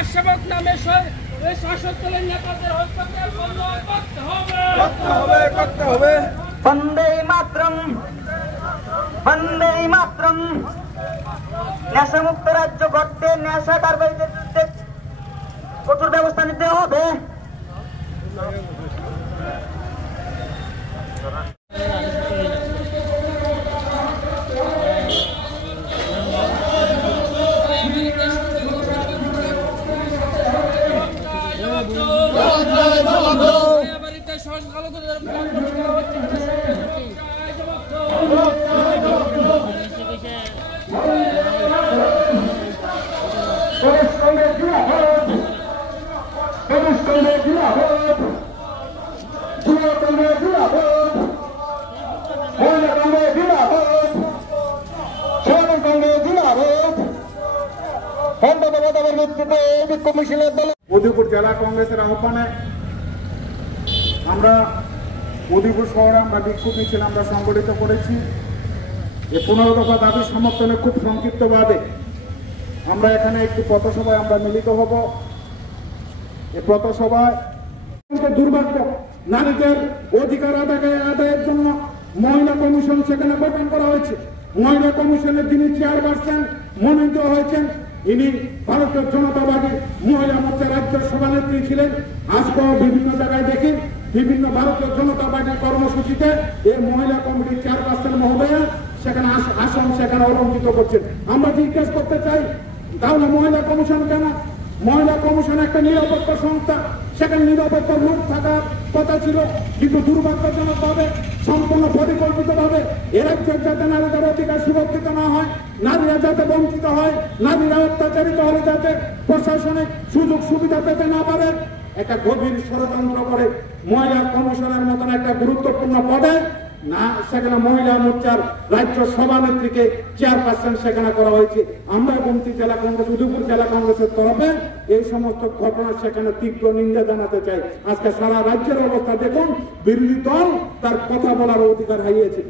সমাজসেবক নামে এই শাসক দলের নেতাদের হস্তক্ষেপ বন্ধ করতে হবে। বন্দে মাতরম, বন্দে মাতরম। নেশামুক্ত রাজ্য গড়তে নেশা কারবারিদের বিরুদ্ধে কঠোর ব্যবস্থা নিতে হবে। উদয়পুর জেলা কংগ্রেসের আহ্বানে আমরা উদয়পুর শহরে আমরা বিক্ষোভ মিছিল আমরা সংগঠিত করেছি। এই 15 দফা দাবি সমর্থনে খুব সংক্ষিপ্তভাবে আমরা এখানে একটি পথসভায় আমরা মিলিত হব। এই পথসভায় দুর্ভাগ্য, নারীদের অধিকার আদায়ের জন্য মহিলা কমিশন সেখানে গঠন করা হয়েছে। মহিলা কমিশনের যিনি চেয়ারপারসন মনোনীত হয়েছেন, ইনি ভারতের জনতাবাদী মহিলা মোর্চা রাজ্যের সভানেত্রী ছিলেন। আজকেও বিভিন্ন জায়গায় দেখি বিভিন্ন ভারতীয় জনতা পার্টির কর্মসূচিতে এই মহিলা কমিটির চেয়ারপারসন মহোদয়া সেখানে আসন সেখানে অলঙ্কিত করছেন। আমরা জিজ্ঞেস করতে চাই, তাহলে মহিলা কমিশন কেন? মহিলা কমিশন একটা নিরপেক্ষ সংস্থা, সেখানে নিরপেক্ষ লোক থাকার কথা ছিল, কিন্তু দুর্ভাগ্যজনকভাবে সম্পূর্ণ পরিকল্পিতভাবে এ রাজ্যের যাতে নারীদের অধিকার সুরক্ষিত না হয়, নারীরা যাতে বঞ্চিত হয়, নারীরা অত্যাচারিত হলে যাতে প্রশাসনিক সুযোগ সুবিধা পেতে না পারে, একটা গভীর ষড়যন্ত্র করে মহিলা কমিশনের মতন একটা গুরুত্বপূর্ণ পদে না সেখানে মহিলা মোর্চার রাজ্য সভানেত্রীকে চেয়ারপারসন সেখানে করা হয়েছে। আমরা গোমতী জেলা কংগ্রেস, উদয়পুর জেলা কংগ্রেসের তরফে এই সমস্ত ঘটনা সেখানে তীব্র নিন্দা জানাতে চাই। আজকে সারা রাজ্যের অবস্থা দেখুন, বিরোধী দল তার কথা বলার অধিকার হারিয়েছে।